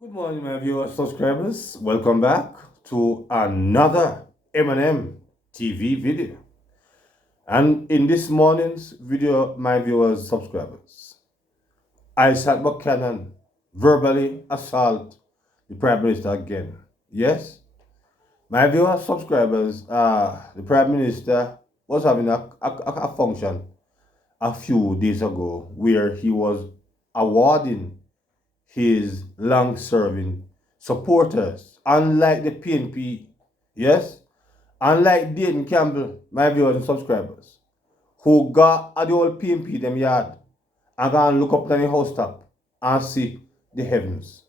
Good morning, my viewers, subscribers. Welcome back to another M&M TV video. And in this morning's video, my viewers, subscribers, ISat Buchanan verbally assault the Prime Minister again. Yes, my viewers, subscribers, the Prime Minister was having a function a few days ago where he was awarding his long-serving supporters. Unlike the PNP, yes, unlike Dayton Campbell, my viewers and subscribers, who got at the old PNP them yard and go and look up on the house top and see the heavens.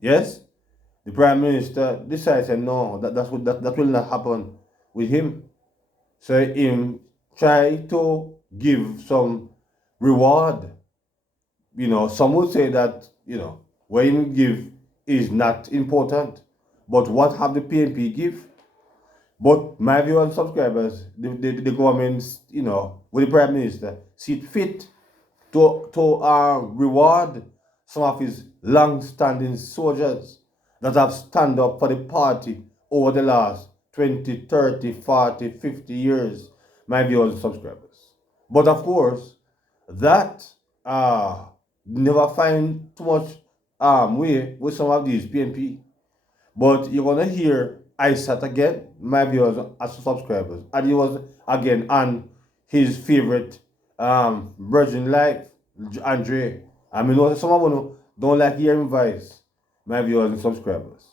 Yes, the Prime Minister decided no, that will not happen with him. So him try to give some reward. Some would say that, what you give is not important. But what have the PNP give? But my viewers and subscribers, the government, with the Prime Minister, see it fit to reward some of his long-standing soldiers that have stand up for the party over the last 20, 30, 40, 50 years, my viewers and subscribers. But of course, that never find too much way with some of these PNP. But you're gonna hear ISat again, my viewers as subscribers, and he was again on his favorite Virgin Life, Andre. I mean, some of you don't like hearing voice, my viewers and subscribers.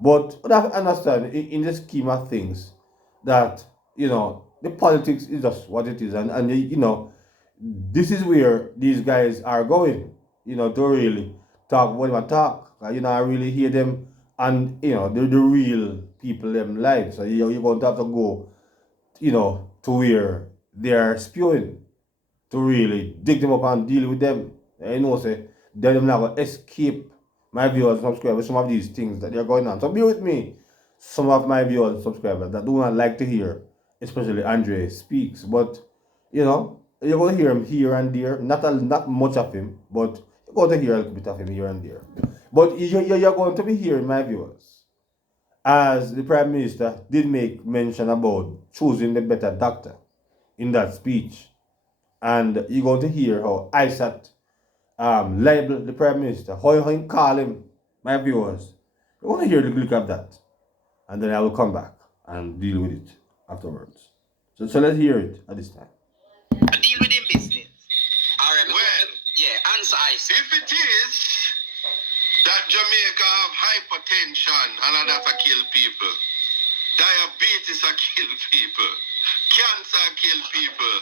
But I understand in the scheme of things that the politics is just what it is, and this is where these guys are going, to really talk what they talk. I really hear them and the real people them lives. So you're going to have to go, to where they're spewing to really dig them up and deal with them. Say they're not going to escape my viewers and subscribers some of these things that they're going on. So be with me. Some of my viewers and subscribers that do not like to hear, especially Andre speaks, but you're going to hear him here and there. Not much of him, but you're going to hear a little bit of him here and there. But you're going to be hearing my viewers, as the Prime Minister did make mention about choosing the better doctor in that speech. And you're going to hear how ISAT label the Prime Minister, how he call him, my viewers. You're going to hear the clip of that. And then I will come back and deal with it afterwards. So let's hear it at this time. Deal with him business. All right. Well, yeah, answer ISAT. If it is that Jamaica have hypertension and that kill people, diabetes kill people, cancer kill people,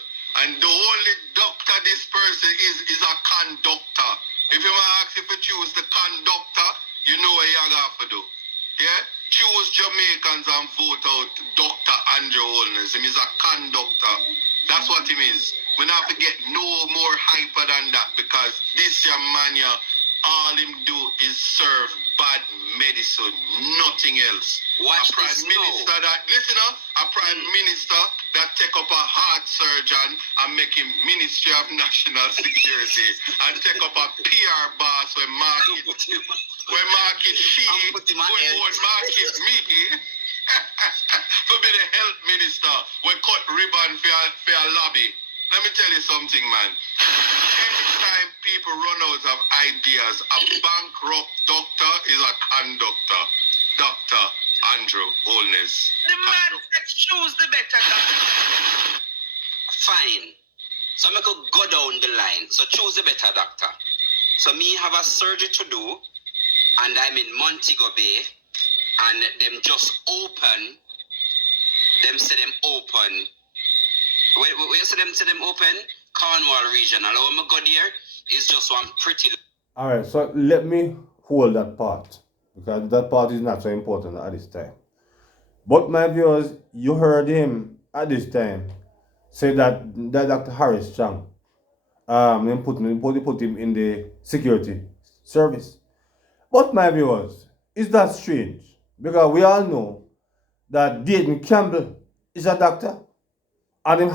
and the only doctor this person is a conductor. If you ask if you choose the conductor, you know what you have to do. Yeah? Choose Jamaicans and vote out Dr. Andrew Holness. Him is a conductor. That's what him is. We not have to get no more hyper than that, because this young man here, all him do is serve bad medicine, nothing else. Watch a prime minister that, listen up, a prime minister that take up a heart surgeon and make him Ministry of National Security and take up a PR boss when market she, when market me. For be the health minister, we cut ribbon for a lobby. Let me tell you something, man. Anytime people run out of ideas, a bankrupt doctor is a conductor. Dr. Andrew Holness. The man that choose the better doctor. Fine. So I could go down the line. So choose the better doctor. So me have a surgery to do, and I'm in Montego Bay, and them just open. Them say them open. Where say them open? Cornwall region. And when I go there, it's just one pretty. Alright, so let me hold that part, because that part is not so important at this time. But my viewers, you heard him at this time say that Dr. Harris Chang, they put him in the security service. But my viewers, is that strange? Because we all know that Dayton Campbell is a doctor, and they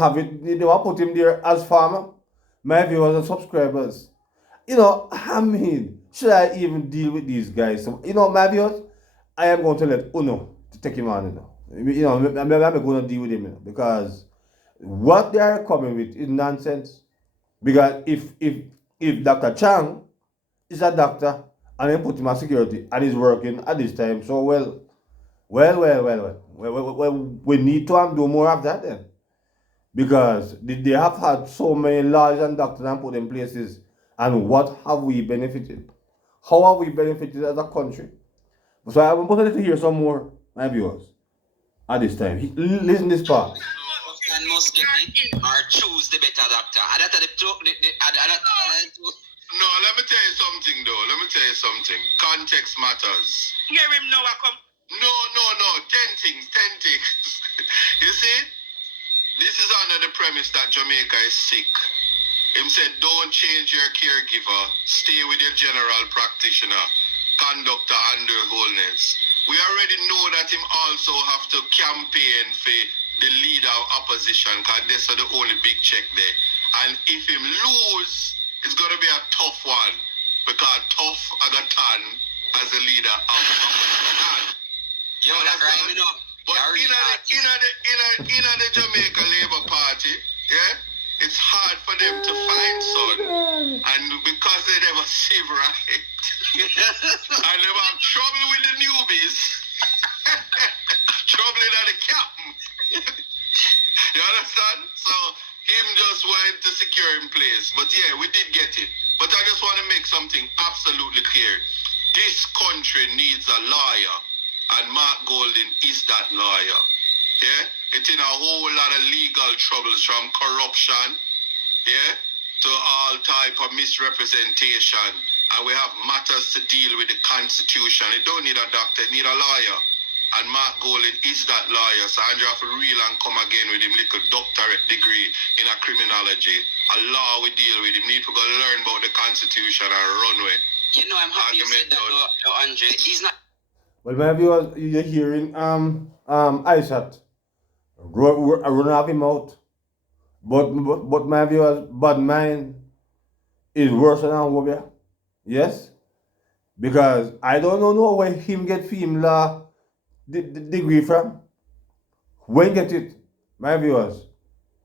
put him there as farmer. My viewers and subscribers, I mean, should I even deal with these guys? So, you know, my viewers, I am going to let Uno to take him on, you know. You know, I'm going to deal with him, you know, because what they are coming with is nonsense. Because if Dr. Chang is a doctor and they put him as security and he's working at this time, so well, we need to do more of that then. Because they have had so many laws and doctrines and put in places, and what have we benefited? How have we benefited as a country? So I wanted to hear some more, my viewers, at this time. Listen this part. And must get it or choose the better doctor. And that's no, let me tell you something though. Let me tell you something. Context matters. Hear him now, I come. No. 10 things. You see, this is under the premise that Jamaica is sick. Him said, don't change your caregiver. Stay with your general practitioner, conductor under wholeness. We already know that him also have to campaign for the leader of opposition because that's the only big check there. And if him lose, it's going to be a tough one because tough Agatan as the leader of opposition. You understand? But in the Jamaica Labour Party, yeah, it's hard for them to find son. And because they never save right. And they have trouble with the newbies. Trouble in the camp. You understand? So him just wanted to secure in place. But yeah, we did get it. But I just want to make something absolutely clear. This country needs a lawyer. And Mark Golden is that lawyer. Yeah? It's in a whole lot of legal troubles from corruption, yeah, to all type of misrepresentation. And we have matters to deal with the Constitution. It don't need a doctor, it need a lawyer. And Mark Golden is that lawyer. So Andrew have to reel and come again with him little doctorate degree in a criminology. A law we deal with him. Need to go learn about the Constitution and run with. You know, I'm happy you said that though, Andre. He's not. Well, my viewers, you're hearing ISat run off him out. But my viewers, bad mind is worse than Wobia. Yes? Because I don't know where him get film law degree from. When get it, my viewers?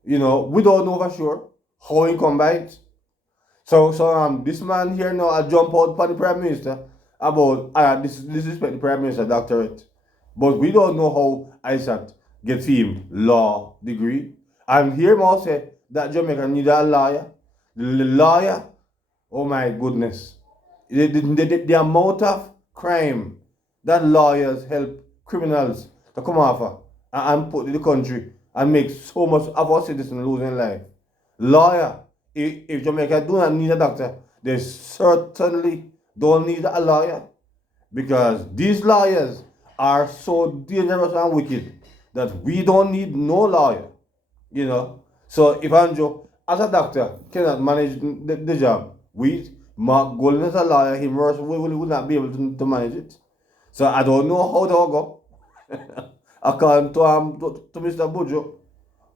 You know, we don't know for sure how he come by it. So this man here now I jump out for the Prime Minister about disrespect the Prime Minister doctorate. But we don't know how ISat gets him law degree. And here must say that Jamaica need a lawyer. The lawyer, oh my goodness. The amount of crime that lawyers help criminals to come over and put in the country and make so much of our citizens losing life. Lawyer, if Jamaica do not need a doctor, they certainly don't need a lawyer. Because these lawyers are so dangerous and wicked that we don't need no lawyer. You know. So if Andrew, as a doctor, cannot manage the job, we Mark Golden as a lawyer, he will not be able to manage it. So I don't know how to go. According to Mr. Bujo,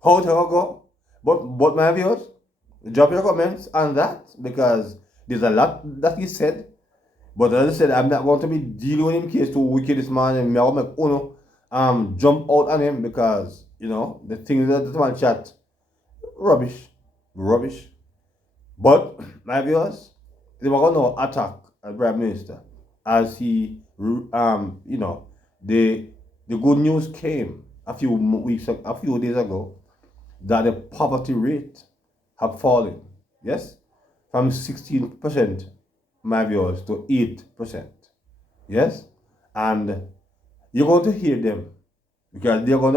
how to go. But my viewers, drop your comments on that because there's a lot that he said. But as I said, I'm not going to be dealing with him in case too wicked this man and I'll make Uno jump out on him because you know the things that the man chat rubbish. But my viewers, they were gonna attack the Prime Minister as he you know the good news came a few days ago that the poverty rate have fallen. Yes? From 16%, my viewers, to 8%. Yes? And you're going to hear them because you're going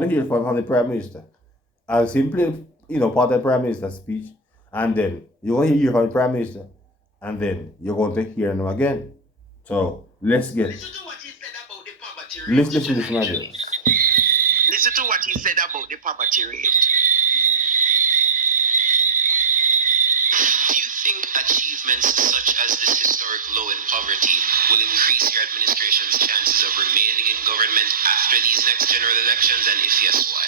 to hear from the Prime Minister. And simply, you know, part of the Prime Minister's speech, and then you're going to hear from the Prime Minister, and then you're going to hear them again. So let's get. Listen to what he said about the poverty rate. Listen to this, my viewers. Listen to what he said about the poverty rate. Do you think achievements such as this historic low in poverty will increase your administration's chances of remaining in government after these next general elections? And if yes, why?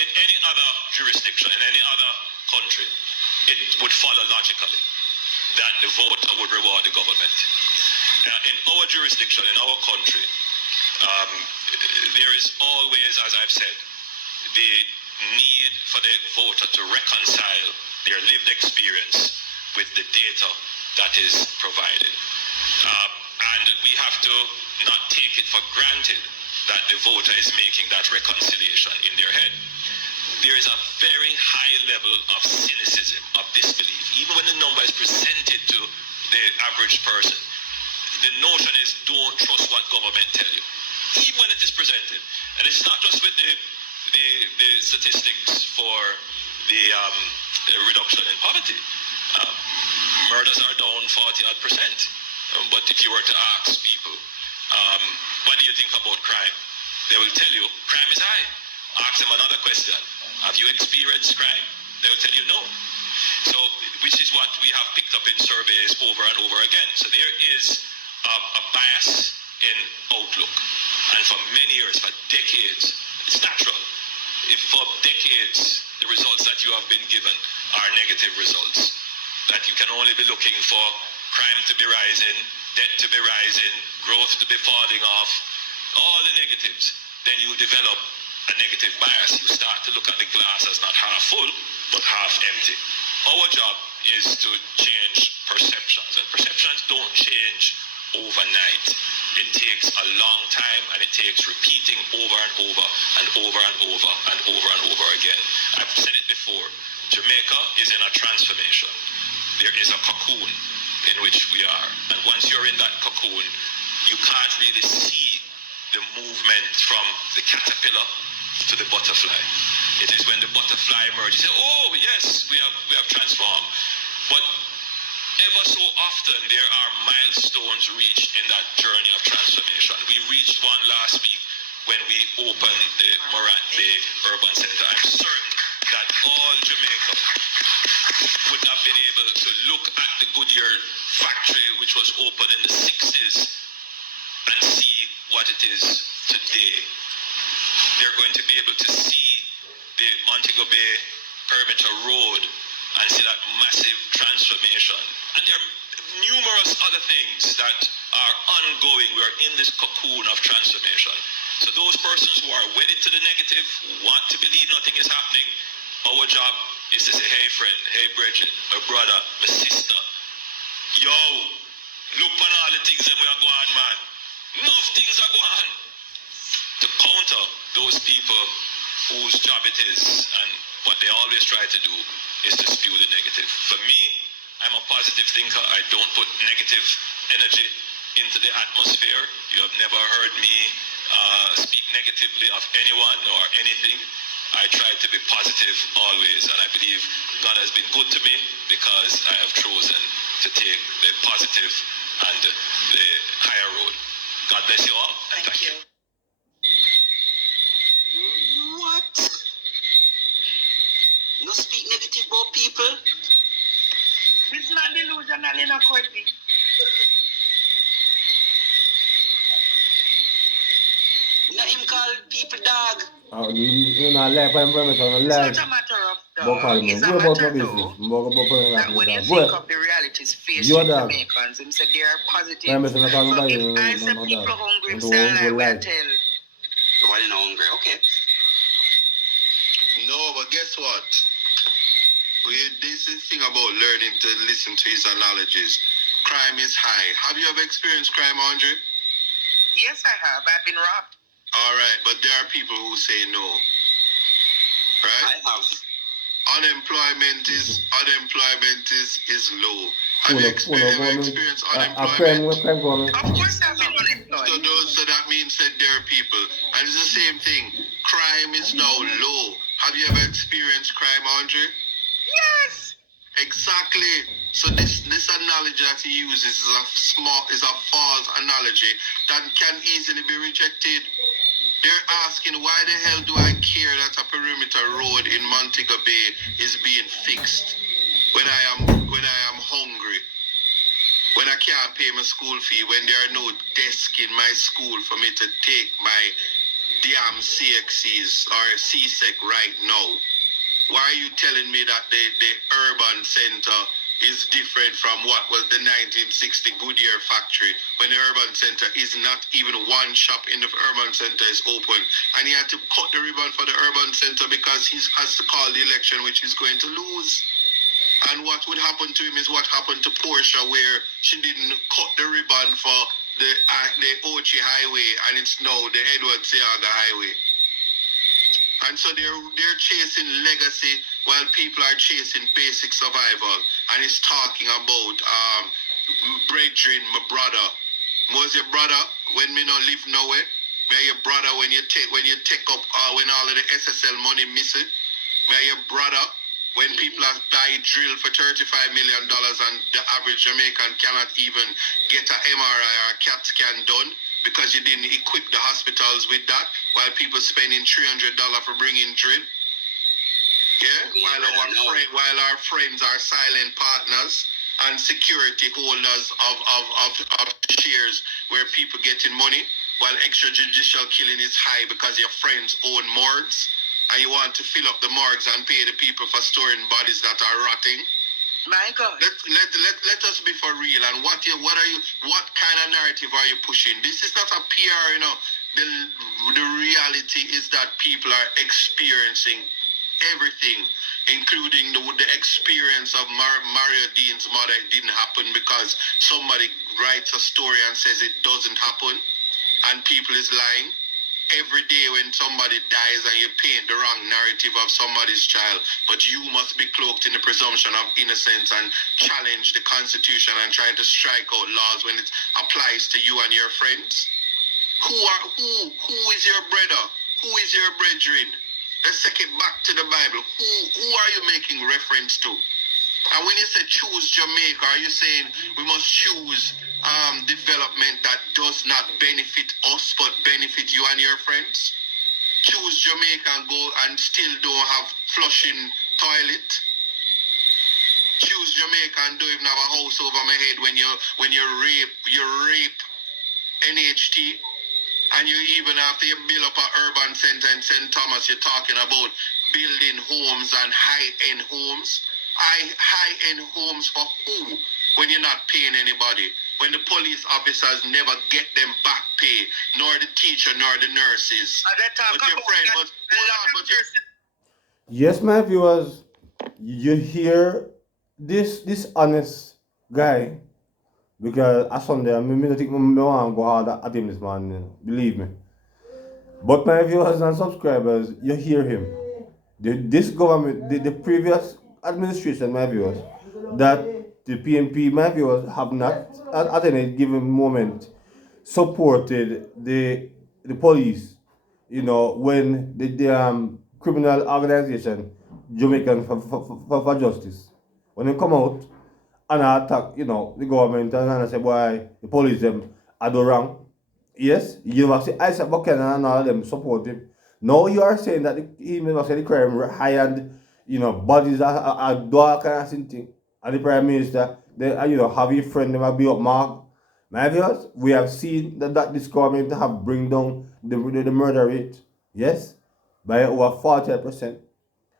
In any other jurisdiction, in any other country, it would follow logically. that the voter would reward the government. In our jurisdiction, in our country, there is always, as I've said, the need for the voter to reconcile their lived experience with the data that is provided. And we have to not take it for granted that the voter is making that reconciliation in their head. There is a very high level of cynicism, of disbelief. Even when the number is presented to the average person, the notion is don't trust what government tell you, even when it is presented. And it's not just with the statistics for the reduction in poverty. Murders are down 40-odd%. But if you were to ask people, what do you think about crime? They will tell you crime is high. Ask them another question. Have you experienced crime? They will tell you no. So, which is what we have picked up in surveys over and over again. So there is a bias in outlook. And for many years, for decades, it's natural. If for decades the results that you have been given are negative results, that you can only be looking for crime to be rising, debt to be rising, growth to be falling off, all the negatives, then you develop a negative bias. You start to look at the glass as not half full, but half empty. Our job is to change perceptions, and perceptions don't change overnight. It takes a long time, and it takes repeating over and over and over and over and over and over again. I've said it before, Jamaica is in a transformation. There is a cocoon in which we are, and once you're in that cocoon, you can't really see the movement from the caterpillar to the butterfly. It is when the butterfly emerges, you say, oh yes, we have transformed. But ever so often there are milestones reached in that journey of transformation. We reached one last week when we opened the Morant Bay Urban Center. I'm certain that all Jamaica would have been able to look at the Goodyear factory, which was opened in the 60s, and see what it is today. They're going to be able to see the Montego Bay Perimeter Road and see that massive transformation. And there are numerous other things that are ongoing. We're in this cocoon of transformation. So those persons who are wedded to the negative, who want to believe nothing is happening, our job is to say, hey friend, hey brethren, my brother, my sister, yo, look on all the things that we are going on, man. Enough things are going on. To counter those people whose job it is, and what they always try to do is to spew the negative. For me, I'm a positive thinker. I don't put negative energy into the atmosphere. You have never heard me speak negatively of anyone or anything. I try to be positive always, and I believe God has been good to me because I have chosen to take the positive and the higher road. God bless you all, and thank you. What? You speak negative about people? This is not delusional in a Courtney. You know him call people dog. You know, like I'm permission, It's like. not a matter of Bokal, dog. It's a what about matter my though business? that when you Go think ahead. of the realities faced Your with dog. Jamaicans, him say they are positive. Permission, I can't So buy if it, I say no, people dog. hungry, him Don't say go lie, we lie. are tell. Nobody not hungry, okay. No, but guess what? This is the thing about learning to listen to his analogies. Crime is high. Have you ever experienced crime, Andre? Yes, I have. I've been robbed. All right, but there are people who say no. Right? I have. Unemployment is low. Have you ever experienced A crime unemployment? Of course, I've been unemployed. So that means that there are people, and it's the same thing. Crime is now low. Have you ever experienced crime, Andre? Yes. Exactly. So this analogy that he uses is a false analogy that can easily be rejected. They're asking, why the hell do I care that a perimeter road in Montego Bay is being fixed when I am hungry, when I can't pay my school fee, when there are no desks in my school for me to take my damn CXCs or CSEC right now? Why are you telling me that the urban center is different from what was the 1960 Goodyear factory, when the urban center is not even one shop in the urban center is open, and he had to cut the ribbon for the urban center because he has to call the election, which he's going to lose. And what would happen to him is what happened to Portia, where she didn't cut the ribbon for the Ochi Highway, and it's now the Edward Seaga Highway. And so they're chasing legacy while people are chasing basic survival. And it's talking about brethren, my brother. Was your brother when me not live nowhere? May your brother when you take up when all of the SSL money missing? May your brother when people are buy drill for $35 million and the average Jamaican cannot even get an MRI or a CAT scan done because you didn't equip the hospitals with that, while people spending $300 for bringing drill. Yeah, while our friends are silent partners and security holders of shares where people getting money, while extrajudicial killing is high because your friends own morgues and you want to fill up the morgues and pay the people for storing bodies that are rotting. My God. Let us be for real. And what kind of narrative are you pushing? This is not a PR, you know. The reality is that people are experiencing everything, including the experience of Mario Dean's mother. It didn't happen because somebody writes a story and says it doesn't happen, and people is lying. Every day when somebody dies and you paint the wrong narrative of somebody's child, but you must be cloaked in the presumption of innocence and challenge the Constitution and try to strike out laws when it applies to you and your friends. Who is your brother? Who is your brethren? Let's take it back to the Bible. Who are you making reference to? And when you say choose Jamaica, are you saying we must choose development that does not benefit us but benefit you and your friends? Choose Jamaica and go and still don't have flushing toilet? Choose Jamaica and don't even have a house over my head when you rape NHT, and you even after you build up an urban center in St. Thomas, you're talking about building homes and high-end homes. High-end homes for who when you're not paying anybody? When the police officers never get them back pay, nor the teacher, nor the nurses. Yes, my viewers, you hear this honest guy, because I Sunday I don't think I want to go hard at him this morning, believe me. But my viewers and subscribers, you hear him. This government, the previous administration, my viewers, that the PNP, my viewers, have not at any given moment supported the police, you know, when the criminal organization Jamaican for Justice, when they come out and attack, you know, the government and say, boy, the police them are do wrong. Yes, University ISat Buchanan and all of them support him. Now you are saying that the crime high and, you know, bodies are dark and thing. And the Prime Minister, they you know, have your friend them be up mark. My viewers, we have seen that this government have bring down the murder rate, yes, by over 40%.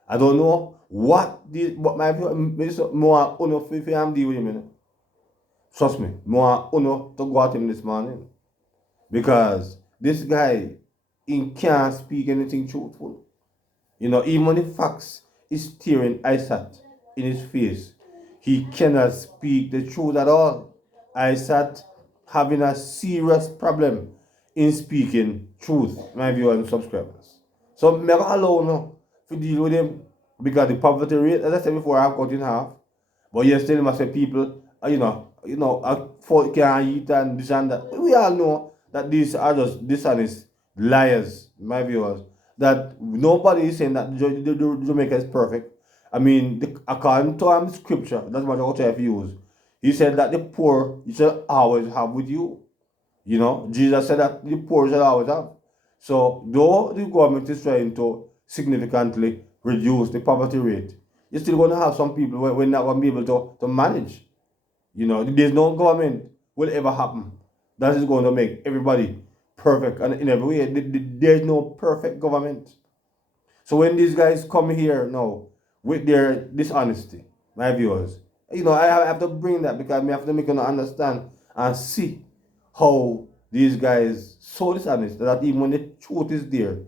I don't know what my viewers more if I'm dealing with him. Trust me, more to go at him this morning. Because this guy, he can't speak anything truthful. You know, even when the facts is staring ISAT in his face, he cannot speak the truth at all. ISAT having a serious problem in speaking truth, my viewers and subscribers. So never allow no to deal with him, because the poverty rate, as I said before, I have cut in half. But you still must say people, can't eat and this and that. We all know that these are just dishonest liars, my viewers. That nobody is saying that Jamaica is perfect. I mean, according to scripture, that's what I have used. He said that the poor you shall always have with you. You know, Jesus said that the poor shall always have. So, though the government is trying to significantly reduce the poverty rate, you're still going to have some people who are not going to be able to manage. You know, there's no government will ever happen that is going to make everybody perfect and in every way. There's no perfect government. So when these guys come here now with their dishonesty, my viewers, I have to bring that because I have to make them understand and see how these guys so dishonest that even when the truth is there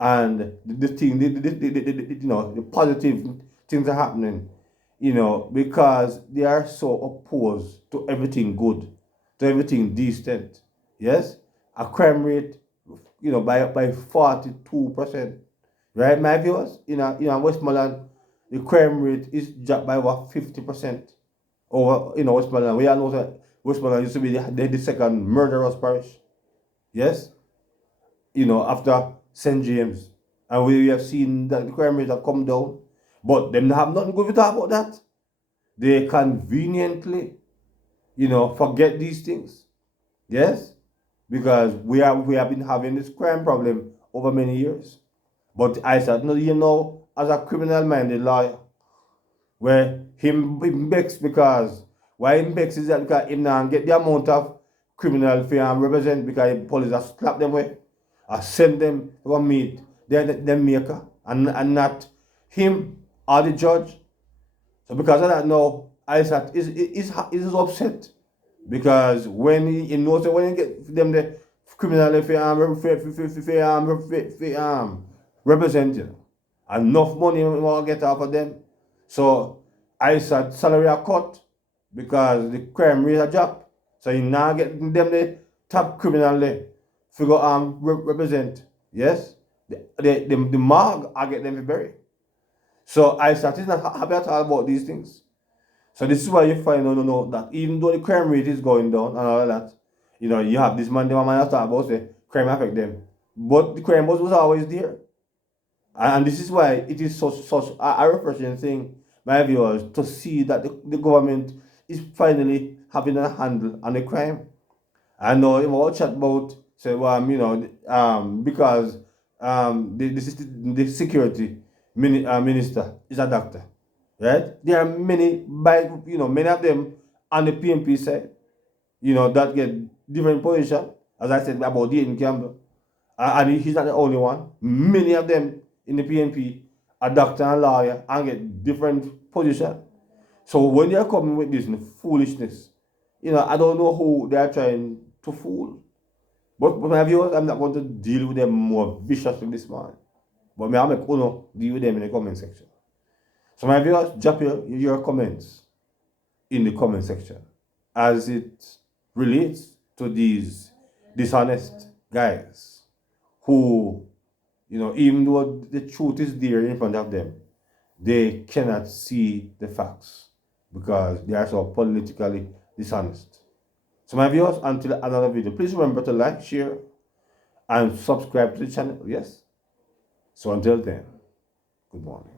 and the thing, the positive things are happening, because they are so opposed to everything good, to everything decent. Yes, a crime rate, by 42%. Right, my viewers, Westmoreland, the crime rate is dropped by about 50% over Westmoreland. We all know that Westmoreland used to be the second murderous parish. Yes, after St. James. And we have seen that the crime rate have come down. But them have nothing good to talk about that. They conveniently, forget these things. Yes? Because we have been having this crime problem over many years. But I said, no, as a criminal minded lawyer, where him begs because why him begs is that because him now get the amount of criminal fear and represent because the police have slapped them away. I send them to go meet them maker and not him or the judge. So because of that now, ISat is upset because when he knows that when he get them the criminal representing enough money he will get off of them. So ISat salary are cut because the crime rate a drop. So he now get them the top criminal there figure represent. Yes? The mark I get them to bury. So ISat is not happy at all about these things. So this is why you find out that even though the crime rate is going down and all of that, you have this man, the man talk about say crime affect them. But the crime was always there. And this is why it is such a refreshing thing, my viewers, to see that the government is finally having a handle on the crime. I know you will chat about say because the security minister is a doctor. Right? There are many of them on the PMP side, that get different position. As I said about Dean Campbell. And he's not the only one. Many of them in the PNP are doctor and lawyer and get different position. So when they are coming with this foolishness, I don't know who they are trying to fool. But my viewers, I'm not going to deal with them more viciously this morning. But I'll make Uno deal with them in the comment section. So my viewers, drop your comments in the comment section as it relates to these dishonest guys who, even though the truth is there in front of them, they cannot see the facts because they are so politically dishonest. So my viewers, until another video, please remember to like, share, and subscribe to the channel. Yes? So until then, good morning.